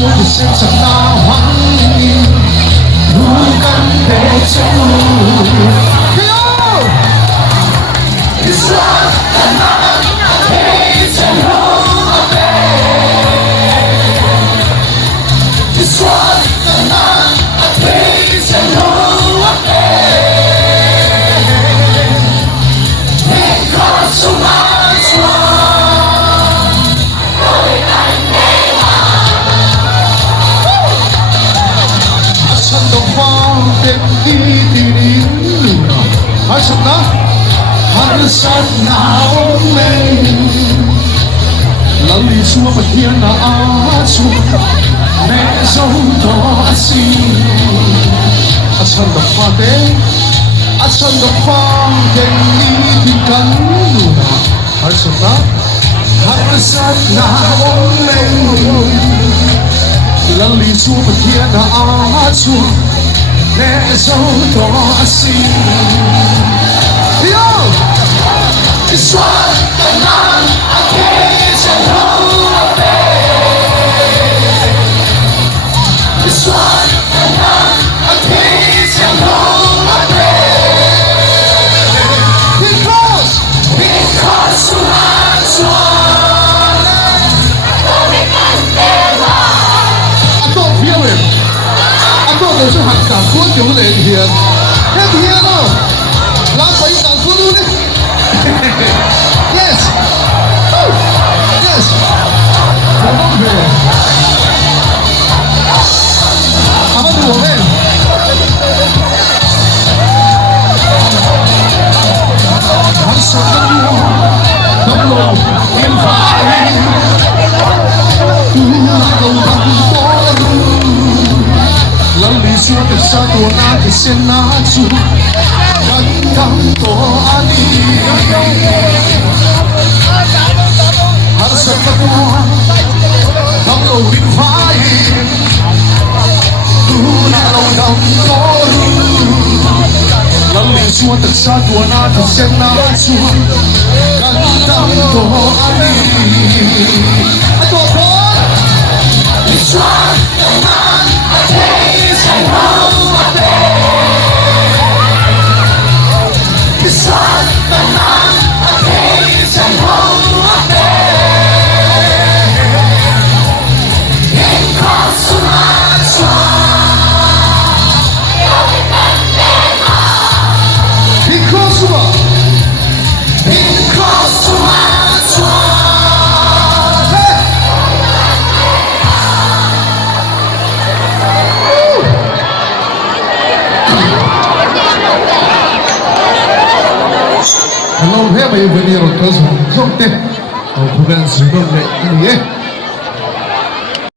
chúa thì xem rằng ta hoan nghênh nuôi căn để trong It's like another page and home of It's like another page and home of It costs so much more. Chân đồng phong đến đi đi đi Hãy chân đó Hãy sát nào mình Lần đi chúa và thiên là á chúa Mẹ dâu đó xin Chân đồng phong đến Chân đồng phong đến đi đi cắn Hãy chân đó Hãy sát nào mình Lần đi chúa và thiên là á chúa Mẹ dâu đó xin It's like a cage and home of It's like a cage and home of Because so much more. I don't feel it. I thought there's a hot car. Who's doing it here? Head here now. Last week, I'm going to do it. Yes. Oh. Yes. Come on here. How about the woman? I'm so don't go in fire. Lần đi xưa thật xa tổ na thì xem na chú Gần thăm tổ anh Hát sân phát hoa Thăm lâu đi phai Tu na lâu đầm tổ Lần đi xưa thật xa tổ na thì xem na chú Gần thăm tổ anh Anh tổ bốn It's like a man, a place and home of It's like a man, a place and home of It costs so much more. Because what? It costs so much more. Hello, hey, my venir al caso, ¿dónde? O pueden ser donde,